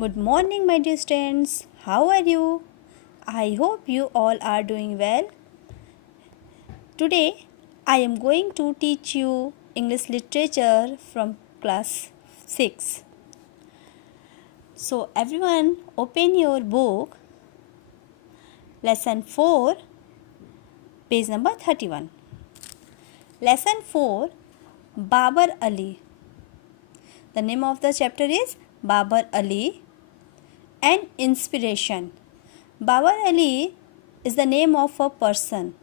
Good morning, my dear students. How are you? I hope you all are doing well. Today, I am going to teach you English literature from class 6. So, everyone, open your book, lesson 4, page number 31. Lesson 4, Babar Ali. The name of the chapter is Babar Ali and Inspiration. Babar Ali is the name of a person.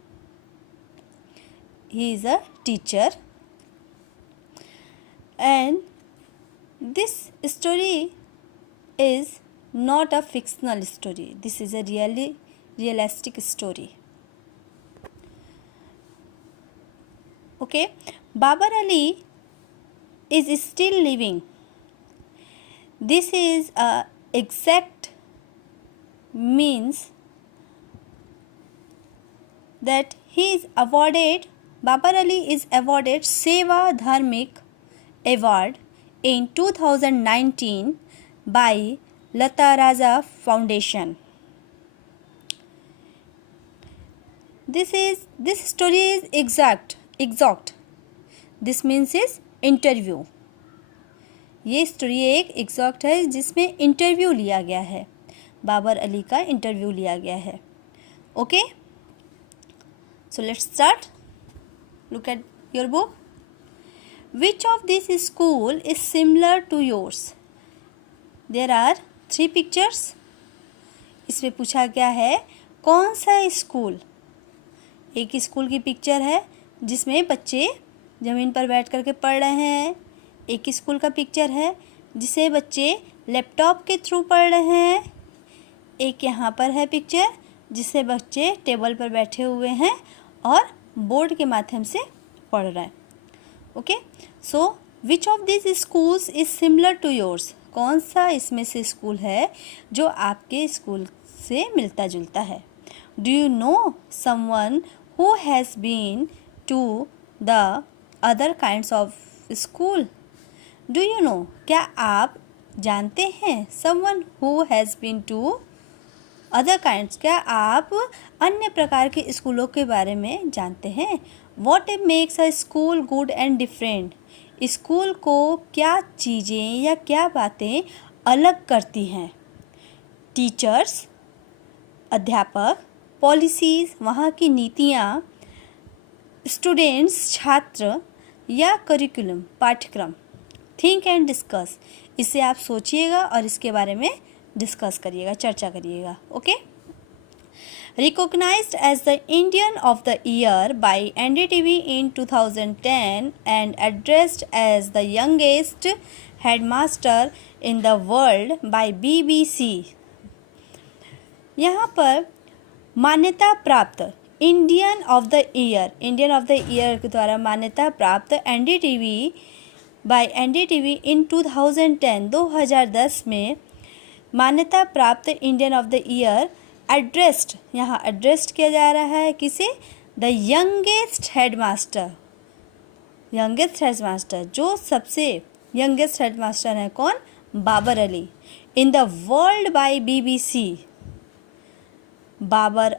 He is a teacher, and this story is not a fictional story. This is a realistic story. Okay, Babar Ali is still living. This is a exact means that he is awarded. Babar Ali is awarded Seva Dharmik Award in 2019 by Lata Raja Foundation. This story is exact. This means is interview. ये story एक exact है जिसमें interview लिया गया है. बाबर अली का interview लिया गया है. Okay, so let's start. Look at your book. Which of this school is similar to yours? There are 3 pictures. इसमें पूछा गया है कौन सा स्कूल. एक स्कूल की पिक्चर है जिसमें बच्चे ज़मीन पर बैठ कर के पढ़ रहे हैं. एक स्कूल का पिक्चर है जिसे बच्चे लैपटॉप के थ्रू पढ़ रहे हैं. एक यहाँ पर है पिक्चर जिसे बच्चे टेबल पर बैठे हुए हैं और बोर्ड के माध्यम से पढ़ रहे हैं. Okay, so which of this schools is similar to yours? कौन सा इसमें से स्कूल है जो आपके स्कूल से मिलता जुलता है? Do you know someone who has been to the other kinds of school? Do you know, क्या आप जानते हैं someone who has been to other kinds? क्या आप अन्य प्रकार के स्कूलों के बारे में जानते हैं? What makes a school good and different? School को क्या चीज़ें या क्या बातें अलग करती हैं? टीचर्स, अध्यापक, पॉलिसीज़, वहाँ की नीतियाँ, स्टूडेंट्स, छात्र, या करिकुलम, पाठ्यक्रम. Think and discuss. इसे आप सोचिएगा और इसके बारे में डिस्कस करिएगा, चर्चा करिएगा. Okay. Recognized as the Indian of the Year by NDTV in 2010 and addressed as the youngest headmaster in the world by BBC. यहाँ पर मान्यता प्राप्त इंडियन ऑफ द ईयर के द्वारा मान्यता प्राप्त NDTV बाय NDTV इन 2010 में मान्यता प्राप्त Indian of the year addressed, यहाँ एड्रेस्ड किया जा रहा है किसे? The youngest headmaster. जो सबसे यंगेस्ट हेडमास्टर है कौन? Babar Ali. In the world by BBC. Babar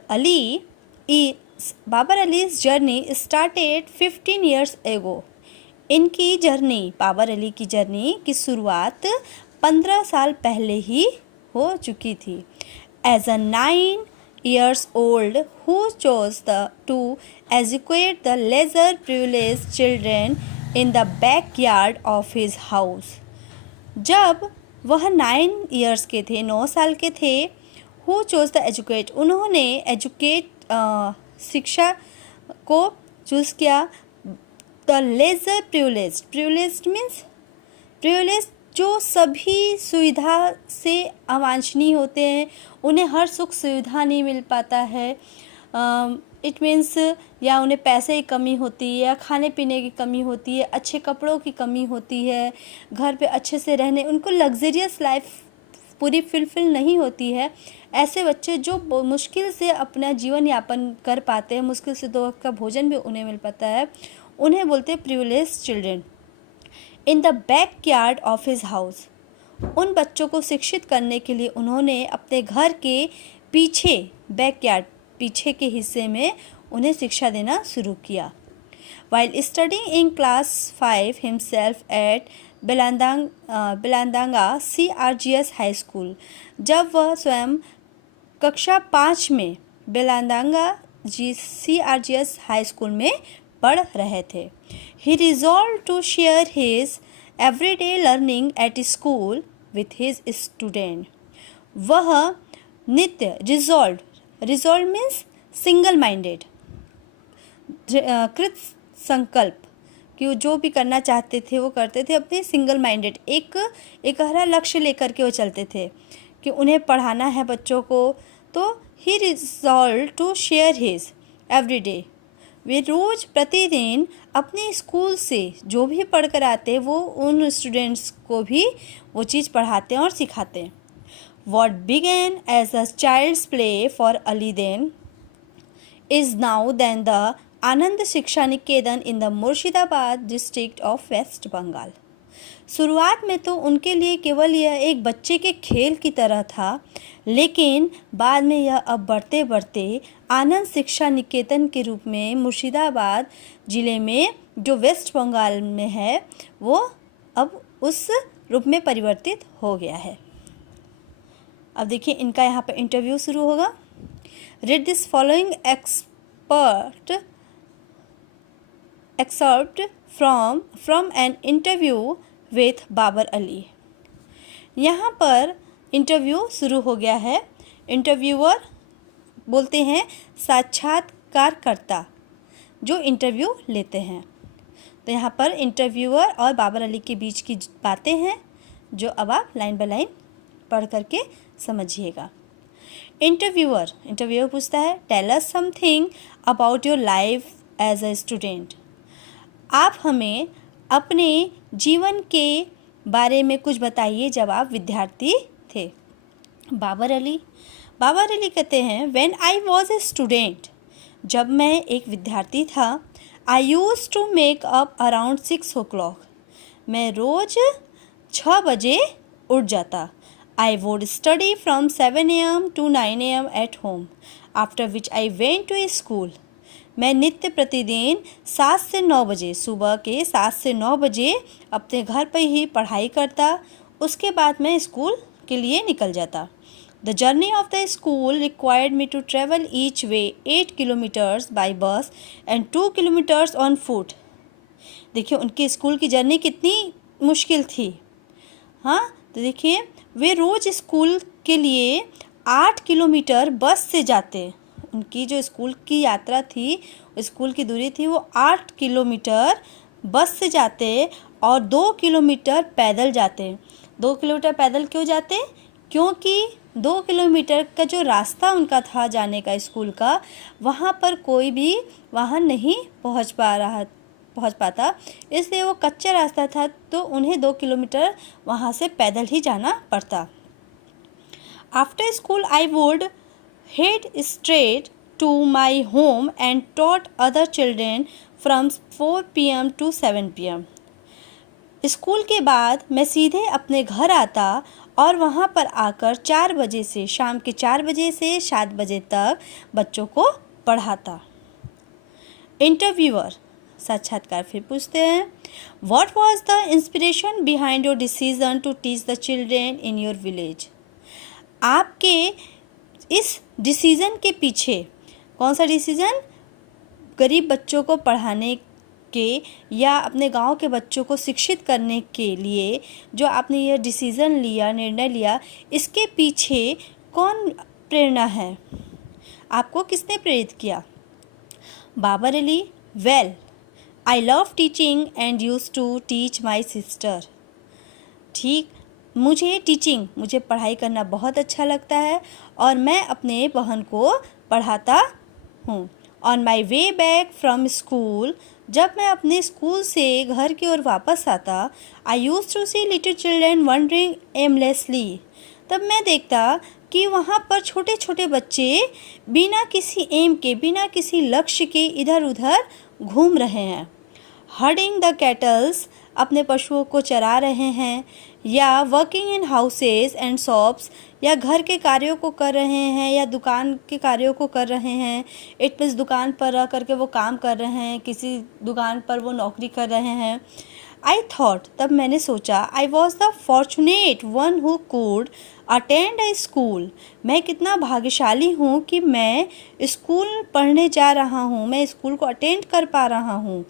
Ali's journey started 15 years ago. इनकी जर्नी, बाबर अली की जर्नी की शुरुआत 15 साल पहले ही हो चुकी थी. As a 9 years old who chose to educate the lesser privileged children in the backyard of his house. जब वह 9 years के थे, 9 साल के थे, who chose the educate, उन्होंने शिक्षा को चूज़ किया. द लेजर प्रिविलेज्ड मीन्स जो सभी सुविधा से अवांछनीय होते हैं, उन्हें हर सुख सुविधा नहीं मिल पाता है. इट मीन्स या उन्हें पैसे की कमी होती है, या खाने पीने की कमी होती है, अच्छे कपड़ों की कमी होती है, घर पे अच्छे से रहने, उनको लग्जरियस लाइफ पूरी फुलफिल नहीं होती है. ऐसे बच्चे जो मुश्किल से अपना जीवन यापन कर पाते हैं, मुश्किल से 2 वक्त का भोजन भी उन्हें मिल पाता है, उन्हें बोलते हैं privileged children. In the back yard of his house. उन बच्चों को शिक्षित करने के लिए उन्होंने अपने घर के पीछे, बैकयार्ड, पीछे के हिस्से में उन्हें शिक्षा देना शुरू किया। While studying in class 5 himself at Belandanga CRGS High School, जब वह स्वयं कक्षा 5 में बेलांदांगा CRGS हाई स्कूल में पढ़ रहे थे, he resolved to share his everyday learning at school with his student. वह नित्य resolved means single minded, कृत संकल्प कि वो जो भी करना चाहते थे वो करते थे, अपने सिंगल माइंडेड एक हरा लक्ष्य लेकर के वो चलते थे कि उन्हें पढ़ाना है बच्चों को। तो he resolve to share his everyday, वे रोज़ प्रतिदिन अपने स्कूल से जो भी पढ़ कर आते वो उन स्टूडेंट्स को भी वो चीज़ पढ़ाते हैं और सिखाते हैं। What began as a child's play for Ali then is now then the Anand Shiksha Niketan in the Murshidabad district of West Bengal. शुरुआत में तो उनके लिए केवल यह एक बच्चे के खेल की तरह था, लेकिन बाद में यह अब बढ़ते बढ़ते आनंद शिक्षा निकेतन के रूप में मुर्शिदाबाद ज़िले में जो वेस्ट बंगाल में है वो अब उस रूप में परिवर्तित हो गया है। अब देखिए इनका यहाँ पर इंटरव्यू शुरू होगा। Read this following excerpt from an interview with Babar Ali. यहाँ पर इंटरव्यू शुरू हो गया है। इंटरव्यूअर बोलते हैं साक्षात्कारकर्ता जो इंटरव्यू लेते हैं। तो यहाँ पर इंटरव्यूअर और बाबर अली के बीच की बातें हैं जो अब आप लाइन बाय लाइन पढ़ करके समझिएगा। इंटरव्यूअर पूछता है tell us something about your life as a student. आप हमें अपने जीवन के बारे में कुछ बताइए जब आप विद्यार्थी थे। बाबर अली कहते हैं when I was a student, जब मैं एक विद्यार्थी था, I use to make up around 6 o'clock, मैं रोज़ 6 बजे उठ जाता। I would study from 7 AM to 9 AM at home, after which I went to school, मैं नित्य प्रतिदिन 7 से 9 बजे, सुबह के 7 से 9 बजे अपने घर पर ही पढ़ाई करता। उसके बाद मैं स्कूल के लिए निकल जाता। The journey of the school required me to travel each way 8 kilometers by bus and 2 kilometers on foot. देखिए उनकी स्कूल की जर्नी कितनी मुश्किल थी। हाँ, तो देखिए वे रोज़ स्कूल के लिए 8 किलोमीटर बस से जाते। उनकी जो स्कूल की यात्रा थी, स्कूल की दूरी थी, वो 8 किलोमीटर बस से जाते और 2 किलोमीटर पैदल जाते। 2 किलोमीटर पैदल क्यों जाते? क्योंकि 2 किलोमीटर का जो रास्ता उनका था जाने का स्कूल का, वहाँ पर कोई भी वाहन नहीं पहुँच पाता, इसलिए वो कच्चा रास्ता था, तो उन्हें 2 किलोमीटर वहाँ से पैदल ही जाना पड़ता। After school I would head straight to my home and taught other children from 4 PM to 7 PM. School के बाद मैं सीधे अपने घर आता और वहाँ पर आकर 4 बजे से शाम के 4 बजे से 7 बजे तक बच्चों को पढ़ाता। इंटरव्यूअर साक्षात्कार फिर पूछते हैं What was the inspiration behind your decision to teach the children in your village? आपके इस डिसीज़न के पीछे, कौन सा डिसीज़न? गरीब बच्चों को पढ़ाने के या अपने गांव के बच्चों को शिक्षित करने के लिए जो आपने यह डिसीज़न लिया, निर्णय लिया, इसके पीछे कौन प्रेरणा है? आपको किसने प्रेरित किया? Babar Ali well I love teaching and use to teach my sister. ठीक, मुझे पढ़ाई करना बहुत अच्छा लगता है और मैं अपने बहन को पढ़ाता हूँ। On my way back from school, जब मैं अपने स्कूल से घर की ओर वापस आता, I use to see little children wandering aimlessly, तब मैं देखता कि वहाँ पर छोटे छोटे बच्चे बिना किसी एम के, बिना किसी लक्ष्य के इधर उधर घूम रहे हैं। हर्डिंग द कैटल्स, अपने पशुओं को चरा रहे हैं। या working in houses and shops, या घर के कार्यों को कर रहे हैं या दुकान के कार्यों को कर रहे हैं। इट मीन्स दुकान पर रह करके वो काम कर रहे हैं, किसी दुकान पर वो नौकरी कर रहे हैं। आई थॉट, तब मैंने सोचा, I was the fortunate one who could attend a school, मैं कितना भाग्यशाली हूँ कि मैं स्कूल पढ़ने जा रहा हूँ, मैं स्कूल को अटेंड कर पा रहा हूँ।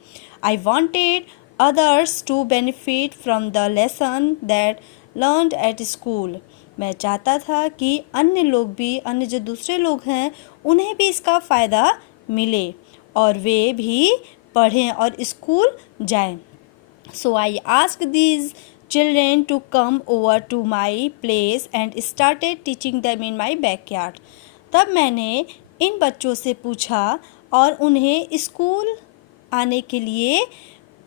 I wanted others to benefit from the lesson that learned at school, मैं चाहता था कि अन्य लोग भी, अन्य जो दूसरे लोग हैं, उन्हें भी इसका फ़ायदा मिले और वे भी पढ़ें और स्कूल जाएं। So I asked these children to come over to my place and started teaching them in my backyard. तब मैंने इन बच्चों से पूछा और उन्हें स्कूल आने के लिए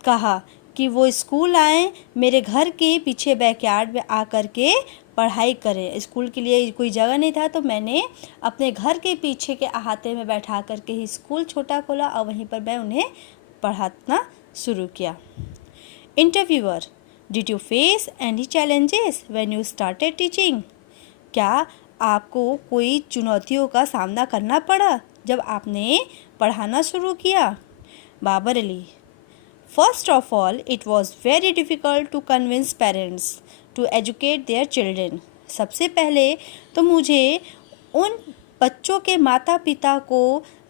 कहा कि वो स्कूल आएं, मेरे घर के पीछे बैकयार्ड में आकर के पढ़ाई करें। स्कूल के लिए कोई जगह नहीं था, तो मैंने अपने घर के पीछे के अहाते में बैठा करके ही स्कूल छोटा खोला और वहीं पर मैं उन्हें पढ़ाना शुरू किया। Interviewer, did you face any challenges when you started teaching? क्या आपको कोई चुनौतियों का सामना करना पड़ा जब आपने पढ़ाना शुरू किया? Babar Ali, First of all, it was very difficult to convince parents to educate their children. सबसे पहले तो मुझे उन बच्चों के माता पिता को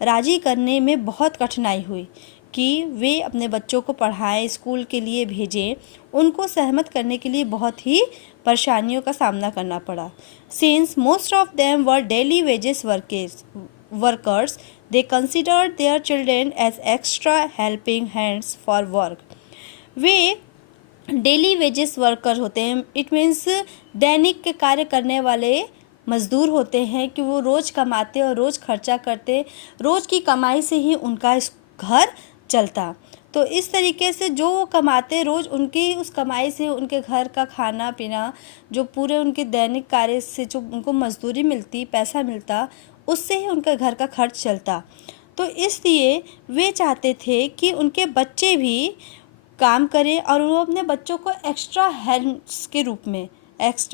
राज़ी करने में बहुत कठिनाई हुई कि वे अपने बच्चों को पढ़ाएं, स्कूल के लिए भेजें। उनको सहमत करने के लिए बहुत ही परेशानियों का सामना करना पड़ा। Since most of them were daily wages workers, they considered their children as extra helping hands for work. Way daily wages worker होते हैं, इट मीन्स दैनिक के कार्य करने वाले मज़दूर होते हैं कि वो रोज़ कमाते और रोज़ खर्चा करते, रोज़ की कमाई से ही उनका घर चलता। तो इस तरीके से जो वो कमाते, रोज़ उनकी उस कमाई से उनके घर का खाना पीना, जो पूरे उनके दैनिक कार्य से जो उनको मजदूरी मिलती, पैसा मिलता, उससे ही उनके घर का खर्च चलता। तो इसलिए वे चाहते थे कि उनके बच्चे भी काम करें और वो अपने बच्चों को एक्स्ट्रा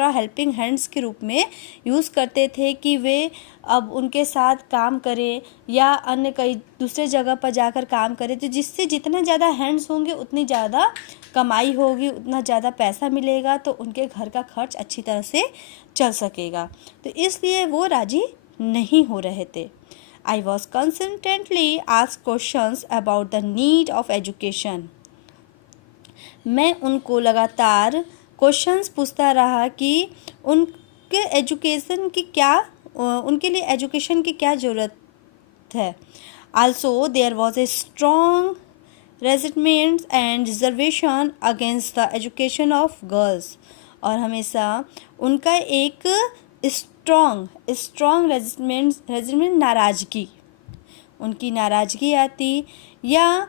हेल्पिंग हैंड्स के रूप में यूज़ करते थे कि वे अब उनके साथ काम करें या अन्य कई दूसरे जगह पर जाकर काम करें। तो जिससे जितना ज़्यादा हैंड्स होंगे उतनी ज़्यादा कमाई होगी, उतना ज़्यादा पैसा मिलेगा, तो उनके घर का खर्च अच्छी तरह से चल सकेगा। तो इसलिए वो राज़ी नहीं हो रहे थे। I was consistently asked questions about the need of education, मैं उनको लगातार क्वेश्चंस पूछता रहा कि उनके एजुकेशन की क्या, उनके लिए एजुकेशन की क्या ज़रूरत है। Also there was a strong resistance and reservation against the education of girls, और हमेशा उनका एक स्ट्रॉन्ग रेजिस्टेंस नाराज़गी, उनकी नाराज़गी आती या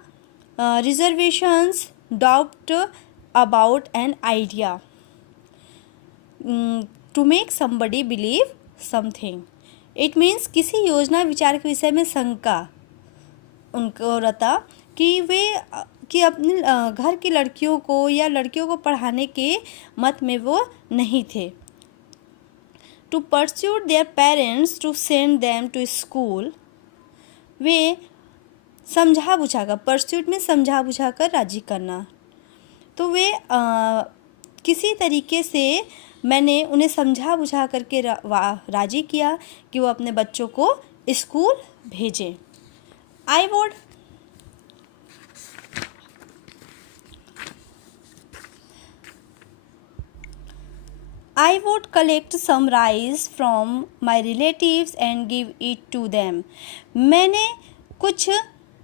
reservations, doubt about an idea to make somebody believe something. It means किसी योजना विचार के विषय में शंका उनको रहता कि अपने घर की लड़कियों को या लड़कियों को पढ़ाने के मत में वो नहीं थे। To pursuit their parents to send them to school, वे समझा बुझाकर, परस्यूट में समझा बुझाकर राजी करना। तो वे किसी तरीके से मैंने उन्हें समझा बुझा करके राजी किया कि वो अपने बच्चों को स्कूल भेजें। I would collect some rice from my relatives and give it to them. मैंने कुछ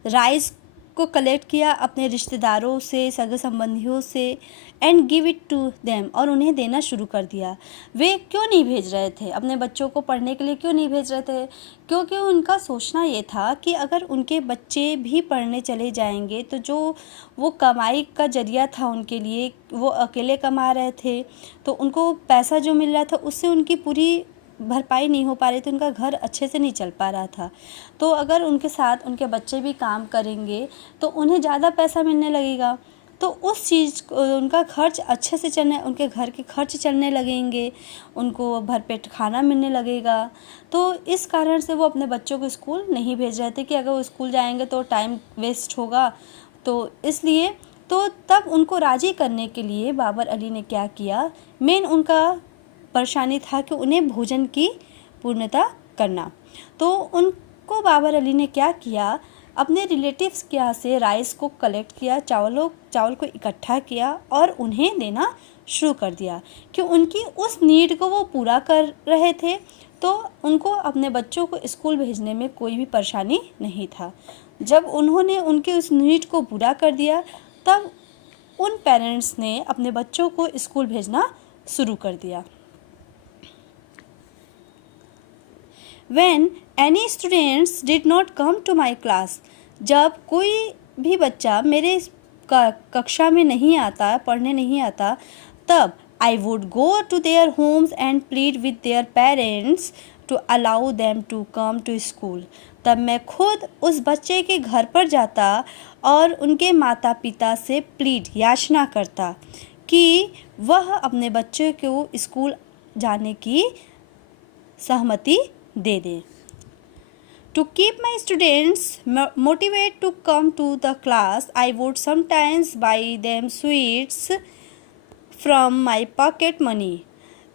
राइस को कलेक्ट किया अपने रिश्तेदारों से, सगे संबंधियों से, and give it to them, और उन्हें देना शुरू कर दिया। वे क्यों नहीं भेज रहे थे अपने बच्चों को पढ़ने के लिए, क्यों नहीं भेज रहे थे? क्योंकि उनका सोचना ये था कि अगर उनके बच्चे भी पढ़ने चले जाएंगे तो जो वो कमाई का जरिया था उनके लिए, वो अकेले कमा रहे थे, तो उनको पैसा जो मिल रहा था उससे उनकी पूरी भरपाई नहीं हो पा रही थी, उनका घर अच्छे से नहीं चल पा रहा था। तो अगर उनके साथ उनके बच्चे भी काम करेंगे तो उन्हें ज़्यादा पैसा मिलने लगेगा। तो उस चीज़ को उनका खर्च अच्छे से चलने, उनके घर के खर्च चलने लगेंगे, उनको भरपेट खाना मिलने लगेगा। तो इस कारण से वो अपने बच्चों को स्कूल नहीं भेज रहे थे कि अगर वो स्कूल जाएंगे तो टाइम वेस्ट होगा। तो इसलिए तो तब उनको राज़ी करने के लिए बाबर अली ने क्या किया, मेन उनका परेशानी था कि उन्हें भोजन की पूर्णता करना। तो उनको बाबर अली ने क्या किया, अपने रिलेटिव्स के यहाँ से राइस को कलेक्ट किया, चावल को इकट्ठा किया और उन्हें देना शुरू कर दिया कि उनकी उस नीड को वो पूरा कर रहे थे। तो उनको अपने बच्चों को स्कूल भेजने में कोई भी परेशानी नहीं था। जब उन्होंने उनके उस नीड को पूरा कर दिया, तब उन पेरेंट्स ने अपने बच्चों को स्कूल भेजना शुरू कर दिया। When any students did not come to my class, जब कोई भी बच्चा मेरे कक्षा में नहीं आता, पढ़ने नहीं आता, तब I would go to their homes and plead with their parents to allow them to come to school. तब मैं खुद उस बच्चे के घर पर जाता और उनके माता पिता से प्लीड, याचना करता कि वह अपने बच्चे को स्कूल जाने की सहमति दे दें। To keep my students motivated to come to the class, I would sometimes buy them sweets from my pocket money.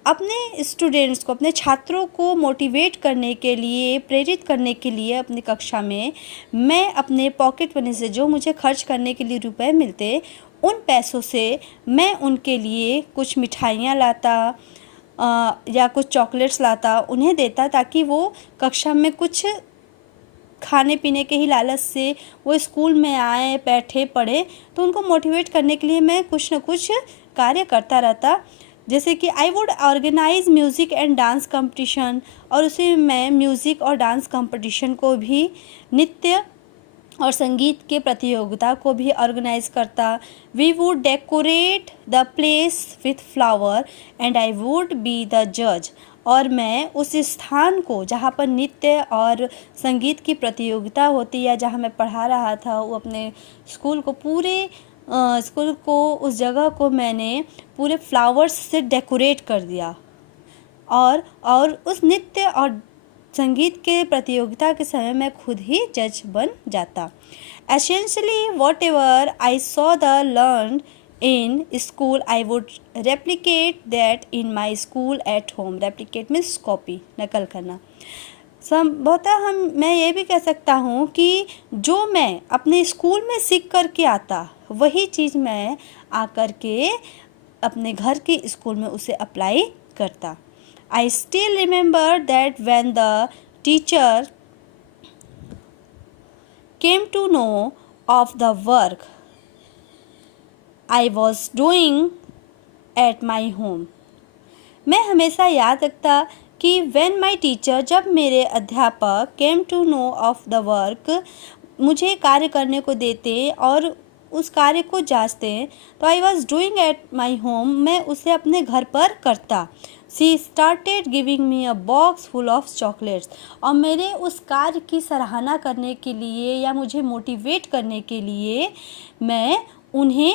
अपने स्टूडेंट्स को, अपने छात्रों को मोटिवेट करने के लिए, प्रेरित करने के लिए अपनी कक्षा में मैं अपने पॉकेट मनी से, जो मुझे खर्च करने के लिए रुपए मिलते, उन पैसों से मैं उनके लिए कुछ मिठाइयाँ लाता या कुछ चॉकलेट्स लाता, उन्हें देता, ताकि वो कक्षा में कुछ खाने पीने के ही लालच से वो स्कूल में आए, बैठे, पढ़े। तो उनको मोटिवेट करने के लिए मैं कुछ न कुछ कार्य करता रहता। जैसे कि I would organise music and dance competition, और उसे मैं म्यूज़िक और डांस कंपटीशन को भी, नृत्य और संगीत के प्रतियोगिता को भी ऑर्गेनाइज करता। We would decorate the place with flower and I would be the जज, और मैं उस स्थान को जहाँ पर नृत्य और संगीत की प्रतियोगिता होती है, जहाँ मैं पढ़ा रहा था, वो अपने स्कूल को उस जगह को मैंने पूरे फ्लावर्स से डेकोरेट कर दिया, और उस नृत्य और संगीत के प्रतियोगिता के समय मैं खुद ही जज बन जाता। Essentially what ever I saw the learn in school I would replicate that in my school at home. Replicate means copy, नकल करना। संभवतः मैं ये भी कह सकता हूँ कि जो मैं अपने स्कूल में सीख कर के आता, वही चीज़ मैं आकर के अपने घर के स्कूल में उसे अप्लाई करता। I still remember that when the teacher came to know of the work I was doing at my home, मैं हमेशा याद रखता कि when my teacher, जब मेरे अध्यापक came to know of the work, मुझे कार्य करने को देते और उस कार्य को जांचते, तो I was doing at my home, मैं उसे अपने घर पर करता। She started giving me a box full of chocolates, और मेरे उस कार्य की सराहना करने के लिए या मुझे मोटिवेट करने के लिए मैं उन्हें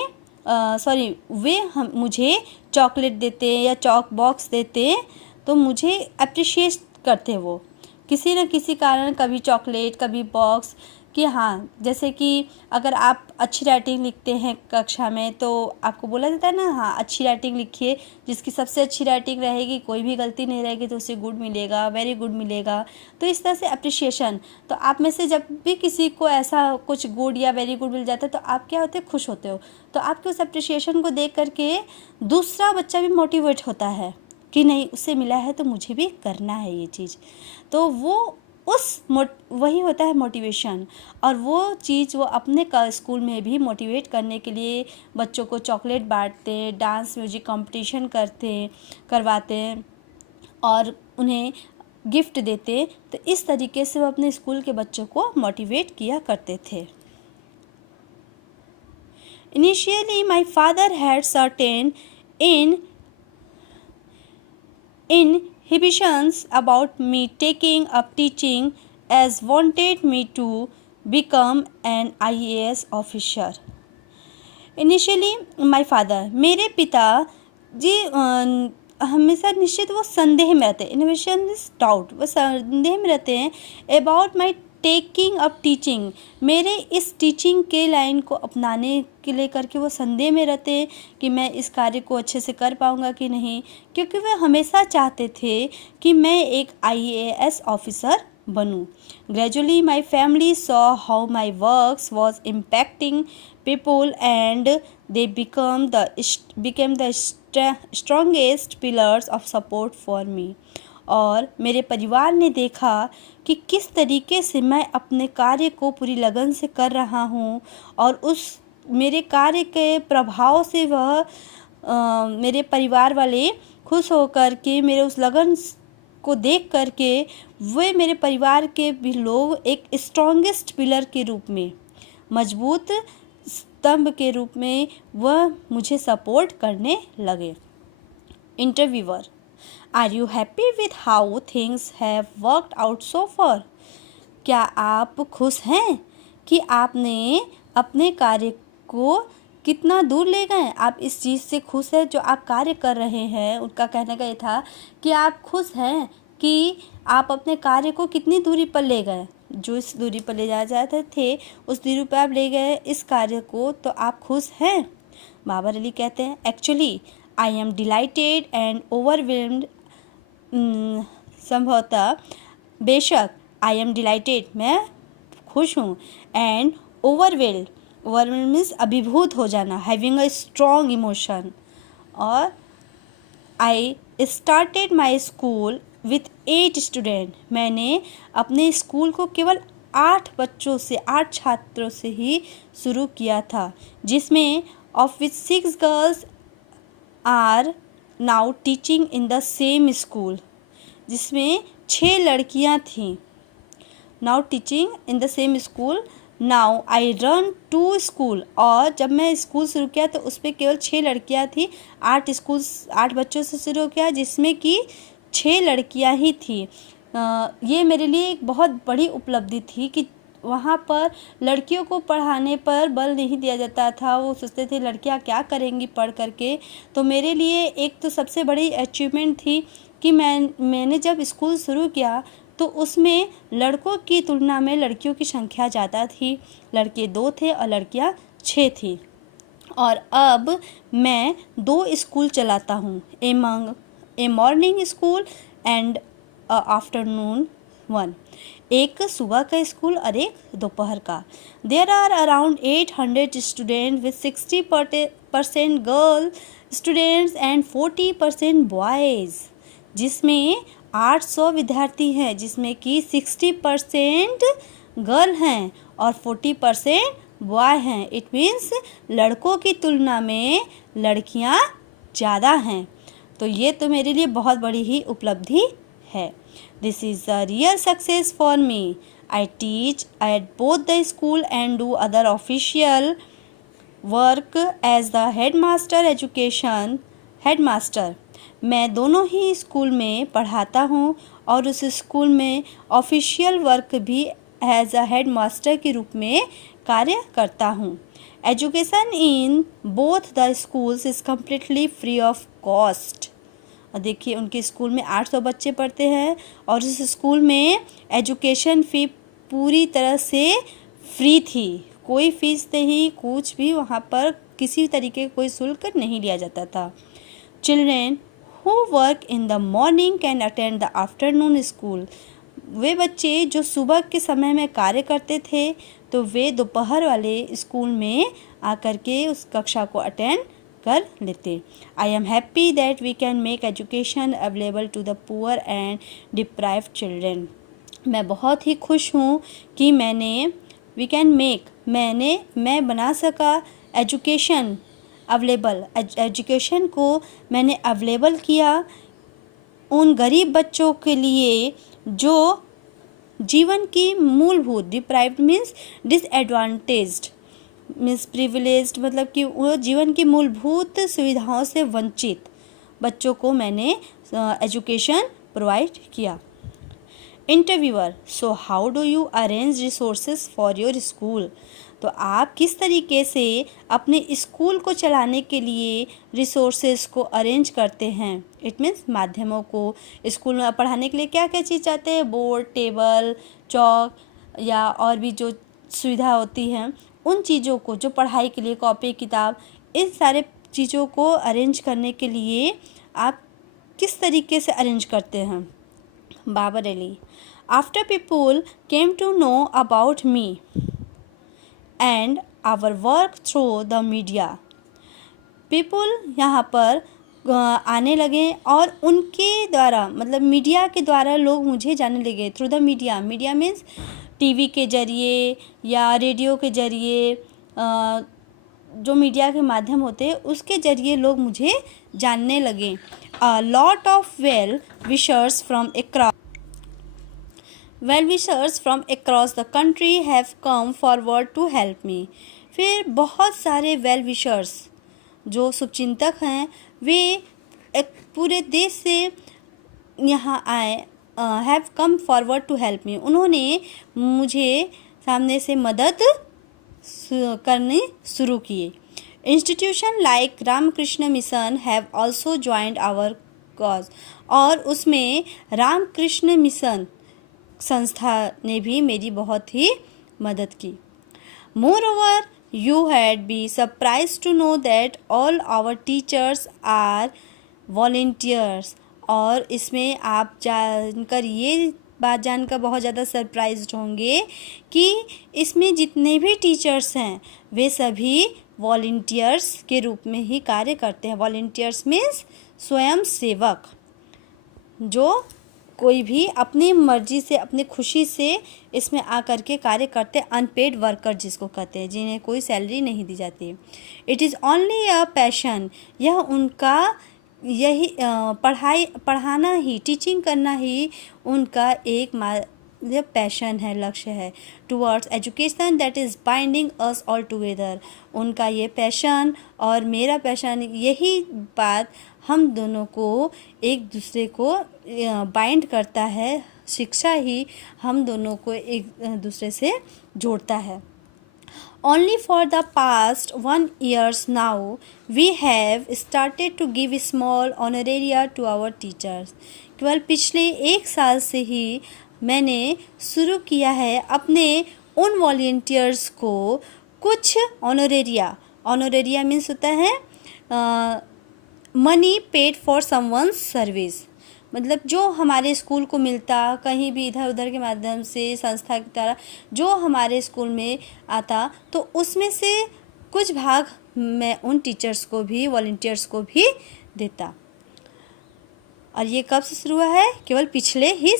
मुझे चॉकलेट देते या चॉक बॉक्स देते, तो मुझे अप्रिशिएट करते वो किसी न किसी कारण, कभी चॉकलेट, कभी बॉक्स। कि हाँ, जैसे कि अगर आप अच्छी राइटिंग लिखते हैं कक्षा में, तो आपको बोला जाता है ना, हाँ अच्छी राइटिंग लिखिए, जिसकी सबसे अच्छी राइटिंग रहेगी, कोई भी गलती नहीं रहेगी, तो उसे गुड मिलेगा, वेरी गुड मिलेगा। तो इस तरह से अप्रिशिएशन। तो आप में से जब भी किसी को ऐसा कुछ गुड या वेरी गुड मिल जाता है, तो आप क्या होते, खुश होते हो। तो आपके उस अप्रिशिएशन को देख करके दूसरा बच्चा भी मोटिवेट होता है कि नहीं, उससे मिला है तो मुझे भी करना है ये चीज़। तो वही होता है मोटिवेशन। और वो चीज़ वो अपने स्कूल में भी मोटिवेट करने के लिए बच्चों को चॉकलेट बांटते, डांस म्यूजिक कंपटीशन करवाते और उन्हें गिफ्ट देते। तो इस तरीके से वो अपने स्कूल के बच्चों को मोटिवेट किया करते थे। Initially my father had certain inhibitions about me taking up teaching, as wanted me to become an IAS officer. Initially my father, मेरे पिता जी हमेशा निश्चित वो संदेह में रहते हैं, इनोवेशन इज डाउट, वो संदेह में रहते हैं about my taking up teaching, मेरे इस टीचिंग के लाइन को अपनाने के लिए करके वो संदेह में रहते हैं कि मैं इस कार्य को अच्छे से कर पाऊँगा कि नहीं, क्योंकि वे हमेशा चाहते थे कि मैं एक IAS ऑफिसर बनूं। Gradually my family saw how my works was impacting people and they became the strongest pillars of support for me। और मेरे परिवार ने देखा कि किस तरीके से मैं अपने कार्य को पूरी लगन से कर रहा हूँ और उस मेरे कार्य के प्रभाव से वह मेरे परिवार वाले खुश होकर के मेरे उस लगन को देख करके वे मेरे परिवार के भी लोग एक स्ट्रॉन्गेस्ट पिलर के रूप में, मजबूत स्तंभ के रूप में वह मुझे सपोर्ट करने लगे। Interviewer, are you happy with how things have worked out so far? क्या आप खुश हैं कि आपने अपने कार्य को कितना दूर ले गए? आप इस चीज़ से खुश हैं जो आप कार्य कर रहे हैं? उनका कहने का ये था कि आप खुश हैं कि आप अपने कार्य को कितनी दूरी पर ले गए, जो इस दूरी पर ले जाया जाते थे उस दूरी पर आप ले गए इस कार्य को, तो आप खुश हैं? बाबर अली कहते हैं, actually I am delighted and overwhelmed. संभवतः, बेशक, आई एम डिलाइटेड, मैं खुश हूँ, एंड ओवरवेल्ड मीन्स अभिभूत हो जाना, हैविंग अ स्ट्रॉन्ग इमोशन। और I started my school with 8 student, मैंने अपने स्कूल को केवल 8 बच्चों से, 8 छात्रों से ही शुरू किया था, जिसमें of which 6 girls are now teaching in the same school, जिसमें 6 लड़कियां थीं, now teaching in the same school. Now I run 2 school, और जब मैं स्कूल शुरू किया तो उस पर केवल 6 लड़कियां थी, 8 बच्चों से शुरू किया जिसमें कि 6 लड़कियां ही थी। ये मेरे लिए एक बहुत बड़ी उपलब्धि थी कि वहाँ पर लड़कियों को पढ़ाने पर बल नहीं दिया जाता था, वो सोचते थे लड़कियाँ क्या करेंगी पढ़ करके। तो मेरे लिए एक तो सबसे बड़ी अचीवमेंट थी कि मैंने जब स्कूल शुरू किया तो उसमें लड़कों की तुलना में लड़कियों की संख्या ज़्यादा थी, लड़के 2 थे और लड़कियाँ 6 थी। और अब मैं 2 स्कूल चलाता हूँ, a morning school and afternoon one, एक सुबह का स्कूल और एक दोपहर का। There are around 800 student with 60% girl students and 40% boys, जिसमें 800 विद्यार्थी हैं, जिसमें कि 60% गर्ल हैं और 40% बॉय हैं। इट मीन्स लड़कों की तुलना में लड़कियां ज़्यादा हैं। तो ये तो मेरे लिए बहुत बड़ी ही उपलब्धि है। This is a real success for me. I teach at both the school and do other official work as the headmaster. मैं दोनों ही स्कूल में पढ़ाता हूँ और उस स्कूल में ऑफिशियल वर्क भी एज अ हेड मास्टर के रूप में कार्य करता हूँ। Education in both the schools is completely free of cost. देखिए, उनके स्कूल में 800 बच्चे पढ़ते हैं और उस स्कूल में एजुकेशन फ़ी पूरी तरह से फ्री थी, कोई फीस नहीं, कुछ भी वहाँ पर किसी तरीके का कोई शुल्क नहीं लिया जाता था। Children who work in the morning can attend the afternoon school. वे बच्चे जो सुबह के समय में कार्य करते थे तो वे दोपहर वाले स्कूल में आकर के उस कक्षा को अटेंड कर लेते। I am happy that we can make education available to the poor and deprived children. मैं बहुत ही खुश हूँ कि मैं बना सका एजुकेशन अवेलेबल, एजुकेशन को मैंने अवेलेबल किया उन गरीब बच्चों के लिए जो जीवन की मूलभूत, deprived means disadvantaged, means privileged मतलब कि वो जीवन की मूलभूत सुविधाओं से वंचित बच्चों को मैंने एजुकेशन प्रोवाइड किया। Interviewer, so how do you arrange resources for your school? तो आप किस तरीके से अपने स्कूल को चलाने के लिए रिसोर्सेज को अरेंज करते हैं। इट मीन्स माध्यमों को स्कूल में पढ़ाने के लिए क्या क्या चीज़ चाहते हैं, बोर्ड, टेबल, चौक या और भी जो सुविधा होती हैं, उन चीज़ों को, जो पढ़ाई के लिए कॉपी किताब, इन सारे चीज़ों को अरेंज करने के लिए आप किस तरीके से अरेंज करते हैं। Babar Ali, after people came to know about me and our work through the media, people यहाँ पर आने लगे और उनके द्वारा, मतलब मीडिया के द्वारा लोग मुझे जानने लगे। Through the media, media means TV के ज़रिए या रेडियो के ज़रिए, जो मीडिया के माध्यम होते हैं उसके ज़रिए लोग मुझे जानने लगे। A lot of well wishers from across the country have come forward to help me. फिर बहुत सारे वेल विशर्स, जो शुभचिंतक हैं, वे एक पूरे देश से यहाँ आए, have come forward to help me, उन्होंने मुझे सामने से मदद करनी शुरू किए। Institution like Ramakrishna Mission have also joined our cause, और उसमें रामकृष्ण मिशन संस्था ने भी मेरी बहुत ही मदद की। Moreover you had be surprise to know that all our teachers are volunteers, और इसमें आप जानकर, ये बात जानकर बहुत ज़्यादा सरप्राइज्ड होंगे कि इसमें जितने भी टीचर्स हैं वे सभी वॉलेंटियर्स के रूप में ही कार्य करते हैं। वॉलेंटियर्स मीन्स स्वयं सेवक, जो कोई भी अपनी मर्जी से, अपनी खुशी से इसमें आकर के कार्य करते हैं। अनपेड वर्कर जिसको कहते हैं, जिन्हें कोई सैलरी नहीं दी जाती। It is only a passion, यह उनका यही पढ़ाना ही, टीचिंग करना ही उनका एक पैशन है, लक्ष्य है। Towards education that is binding us all together, उनका ये पैशन और मेरा पैशन, यही बात हम दोनों को एक दूसरे को बाइंड करता है। शिक्षा ही हम दोनों को एक दूसरे से जोड़ता है। Only for the past 1 year now, we have started to give small honoraria to our teachers. केवल पिछले 1 साल से ही मैंने शुरू किया है अपने उन वॉलेंटियर्स को कुछ ऑनोरेरिया मीन्स होता है money paid for someone's service, मतलब जो हमारे स्कूल को मिलता, कहीं भी इधर उधर के माध्यम से, संस्था की तरह जो हमारे स्कूल में आता, तो उसमें से कुछ भाग मैं उन टीचर्स को भी, वॉलेंटियर्स को भी देता। और ये कब से शुरू हुआ है? केवल पिछले 1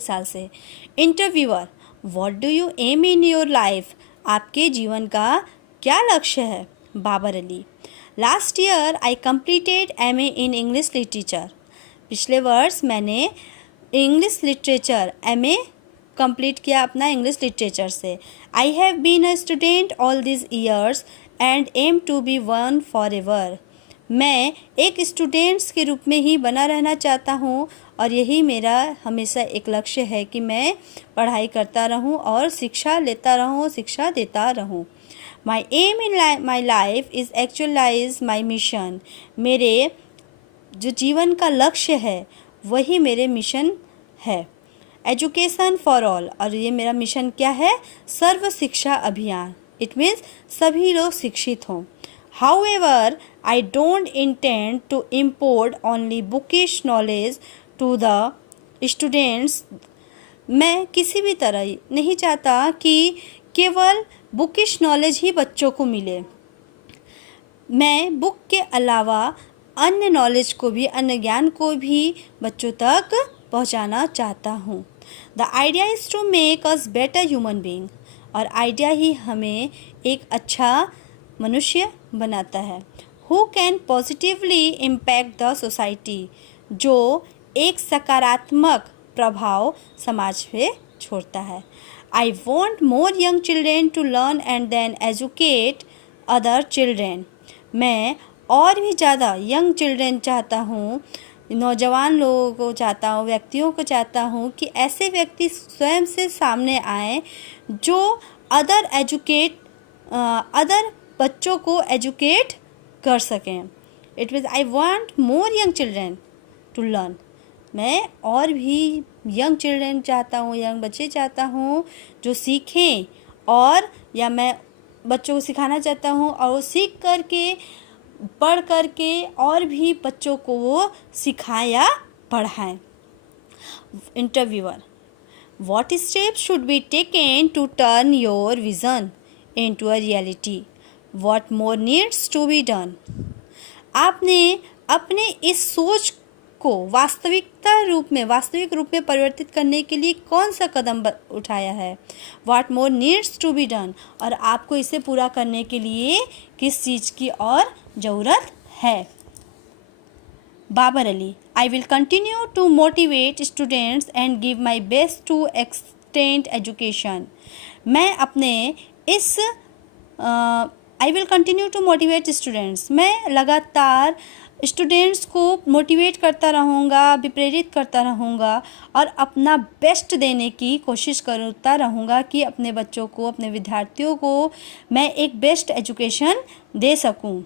साल से। Interviewer, what do you aim in your life, आपके जीवन का क्या लक्ष्य है? Babar Ali, last year I completed MA in English literature, पिछले वर्ष मैंने इंग्लिश लिटरेचर MA कंप्लीट किया अपना इंग्लिश लिटरेचर से। I have been a student all this years and aim to be one forever, मैं एक स्टूडेंट्स के रूप में ही बना रहना चाहता हूँ और यही मेरा हमेशा एक लक्ष्य है कि मैं पढ़ाई करता रहूँ और शिक्षा लेता रहूँ, शिक्षा देता रहूँ। My aim in my life is actualize my mission, मेरे जो जीवन का लक्ष्य है वही मेरे मिशन है। एजुकेशन फॉर ऑल, और ये मेरा मिशन क्या है? सर्व शिक्षा अभियान, इट मीन्स सभी लोग शिक्षित हों। However, I don't intend to import only bookish knowledge to the students, मैं किसी भी तरह नहीं चाहता कि केवल बुकिश नॉलेज ही बच्चों को मिले, मैं बुक के अलावा अन्य नॉलेज को भी, अन्य ज्ञान को भी बच्चों तक पहुंचाना चाहता हूं। The idea is to make us better human being, और आइडिया ही हमें एक अच्छा मनुष्य बनाता है। Who can positively impact the society, जो एक सकारात्मक प्रभाव समाज पे छोड़ता है। I want more young children to learn and then educate other children, मैं और भी ज़्यादा यंग चिल्ड्रेन चाहता हूँ, नौजवान लोगों को चाहता हूँ, व्यक्तियों को चाहता हूँ कि ऐसे व्यक्ति स्वयं से सामने आएँ जो अदर बच्चों को एजुकेट कर सकें. It means I want more young children to learn. मैं और भी यंग चिल्ड्रेन चाहता हूँ, यंग बच्चे चाहता हूँ जो सीखें, और या मैं बच्चों को सिखाना चाहता हूँ और वो सीख करके पढ़ करके और भी बच्चों को वो सिखाएं या पढ़ाएं. Interviewer. What steps should be taken to turn your vision into a reality? What more needs to be done? आपने अपने इस सोच को वास्तविक रूप में परिवर्तित करने के लिए कौन सा कदम उठाया है? What more needs to be done? और आपको इसे पूरा करने के लिए किस चीज़ की और ज़रूरत है? Babar Ali. I will continue to motivate students and give my best to extend education. मैं अपने इस I will continue to motivate students. मैं लगातार स्टूडेंट्स को मोटिवेट करता रहूँगा, प्रेरित करता रहूँगा और अपना बेस्ट देने की कोशिश करता रहूँगा कि अपने बच्चों को, अपने विद्यार्थियों को मैं एक बेस्ट एजुकेशन दे सकूँ.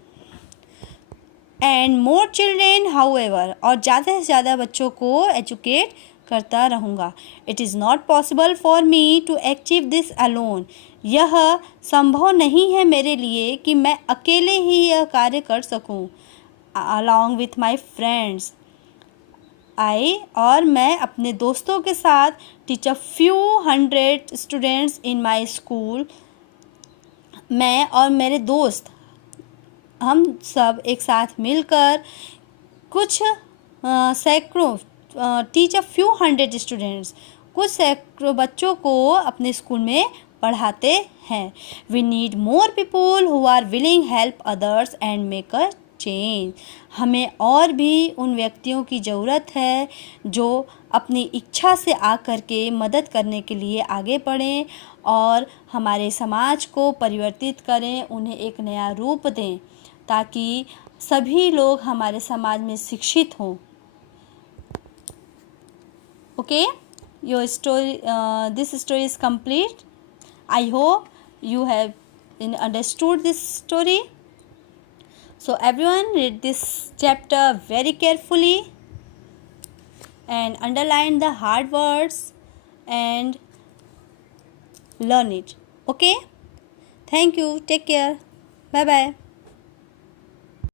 एंड मोर चिल्ड्रेन हाउएवर, और ज़्यादा से ज़्यादा बच्चों को एजुकेट करता रहूँगा. It is not possible for me to achieve this alone. यह संभव नहीं है मेरे लिए कि मैं अकेले ही यह कार्य कर सकूँ. अलॉन्ग विथ माई फ्रेंड्स, और मैं अपने दोस्तों के साथ teach a few 100 students in my school. मैं और मेरे दोस्त, हम सब एक साथ मिलकर कुछ सैकड़ों टीच अ फ्यू 100 स्टूडेंट्स, कुछ सैकड़ों बच्चों को अपने स्कूल में पढ़ाते हैं. We need more people who are willing help others and make a change. हमें और भी उन व्यक्तियों की ज़रूरत है जो अपनी इच्छा से आकर के मदद करने के लिए आगे बढ़ें और हमारे समाज को परिवर्तित करें, उन्हें एक नया रूप दें ताकि सभी लोग हमारे समाज में शिक्षित हों. Okay, your story, this story is complete. I hope you have understood this story. So everyone read this chapter very carefully and underline the hard words and learn it. Okay? Thank you. Take care. Bye bye.